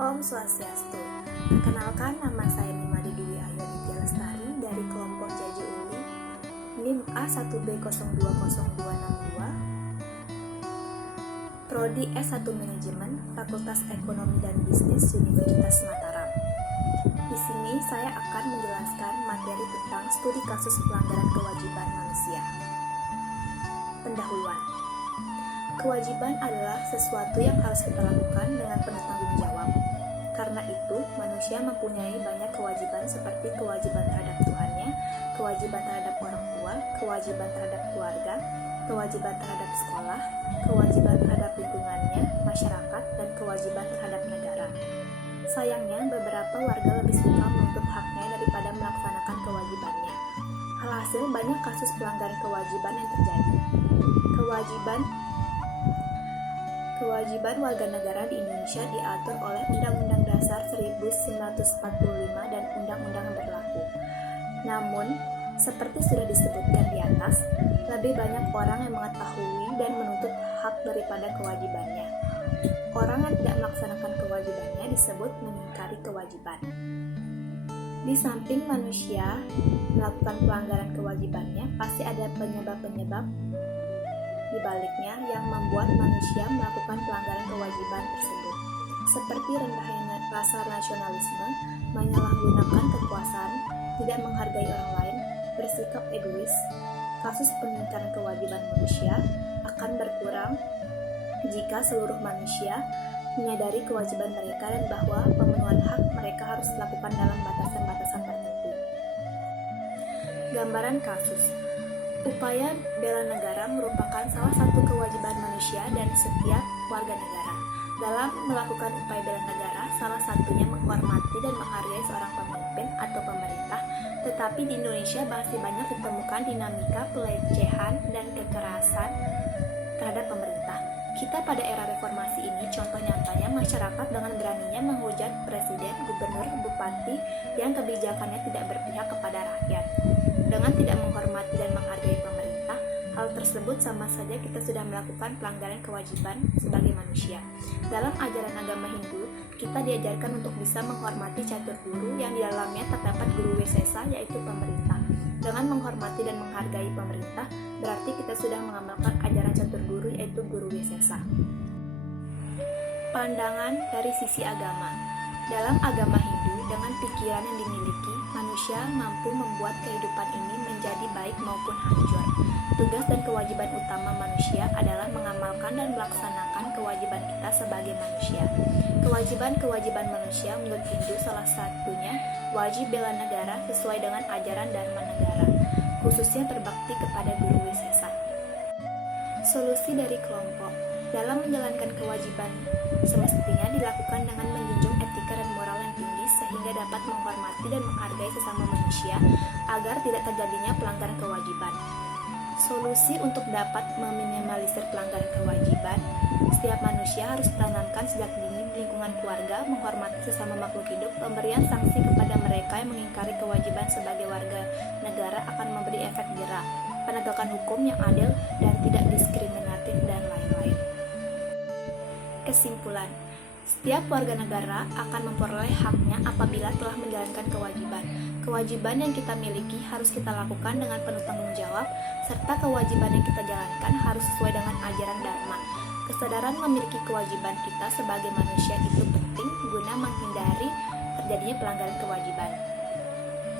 Om Swastiastu. Perkenalkan, nama saya Nimade Dwi Ayu Aditya Lestari dari kelompok JJULI NIM A1B020262, Prodi S1 Manajemen, Fakultas Ekonomi dan Bisnis Universitas Mataram. Di sini saya akan menjelaskan materi tentang studi kasus pelanggaran kewajiban manusia. Pendahuluan. Kewajiban adalah sesuatu yang harus kita lakukan dengan penuh tanggung jawab. Karena itu, manusia mempunyai banyak kewajiban seperti kewajiban terhadap Tuhannya, kewajiban terhadap orang tua, kewajiban terhadap keluarga, kewajiban terhadap sekolah, kewajiban terhadap lingkungannya, masyarakat, dan kewajiban terhadap negara. Sayangnya, beberapa warga lebih suka menuntut haknya daripada melaksanakan kewajibannya. Alhasil, banyak kasus pelanggaran kewajiban yang terjadi. Kewajiban warga negara di Indonesia diatur oleh Undang-Undang Dasar 1945 dan undang-undang yang berlaku. Namun, seperti sudah disebutkan di atas, lebih banyak orang yang mengetahui dan menuntut hak daripada kewajibannya. Orang yang tidak melaksanakan kewajibannya disebut mengingkari kewajiban. Di samping manusia melakukan pelanggaran kewajibannya, pasti ada penyebab-penyebab di baliknya yang membuat manusia melakukan pelanggaran kewajiban tersebut, seperti rendahnya rasa nasionalisme, menyalahgunakan kekuasaan, tidak menghargai orang lain, bersikap egois. Kasus pengingkaran kewajiban manusia akan berkurang jika seluruh manusia menyadari kewajiban mereka dan bahwa pemenuhan hak mereka harus dilakukan dalam batasan-batasan tertentu. Gambaran kasus. Upaya bela negara merupakan salah satu kewajiban manusia dan setiap warga negara. Dalam melakukan upaya bela negara, salah satunya menghormati dan menghargai seorang pemimpin atau pemerintah, tetapi di Indonesia masih banyak ditemukan dinamika pelecehan dan kekerasan terhadap pemerintah. Kita pada era reformasi ini, contoh nyatanya masyarakat dengan beraninya menghujat presiden, gubernur, bupati yang kebijakannya tidak berpihak kepada rakyat. Dengan tidak menghormati dan menghargai pemerintah, hal tersebut sama saja kita sudah melakukan pelanggaran kewajiban sebagai manusia. Dalam ajaran agama Hindu, kita diajarkan untuk bisa menghormati catur guru yang di dalamnya terdapat guru Wisesa, yaitu pemerintah. Dengan menghormati dan menghargai pemerintah, berarti kita sudah mengamalkan ajaran catur guru, yaitu guru Wisesa. Pandangan dari sisi agama. Dalam agama Hindu, dengan pikiran yang dimiliki, manusia mampu membuat kehidupan ini menjadi baik maupun hancur. Tugas dan kewajiban utama manusia adalah mengamalkan dan melaksanakan kewajiban kita sebagai manusia. Kewajiban manusia menurut Hindu salah satunya wajib bela negara sesuai dengan ajaran Dharma negara, khususnya berbakti kepada guru Wisesa. Solusi dari kelompok. Dalam menjalankan kewajiban semestinya dilakukan dengan menjunjung etika dan moral yang tinggi sehingga dapat menghormati dan menghargai sesama manusia agar tidak terjadinya pelanggaran kewajiban. Solusi untuk dapat meminimalisir pelanggaran kewajiban, setiap manusia harus ditanamkan sejak dini di lingkungan keluarga, menghormati sesama makhluk hidup. Pemberian sanksi kepada mereka yang mengingkari kewajiban sebagai warga negara akan memberi efek jera, penegakan hukum yang adil dan tidak diskriminatif, dan lain-lain. Kesimpulan, setiap warga negara akan memperoleh haknya apabila telah menjalankan kewajiban. Kewajiban yang kita miliki harus kita lakukan dengan penuh tanggung jawab, serta kewajiban yang kita jalankan harus sesuai dengan ajaran Dharma. Kesadaran memiliki kewajiban kita sebagai manusia itu penting guna menghindari terjadinya pelanggaran kewajiban.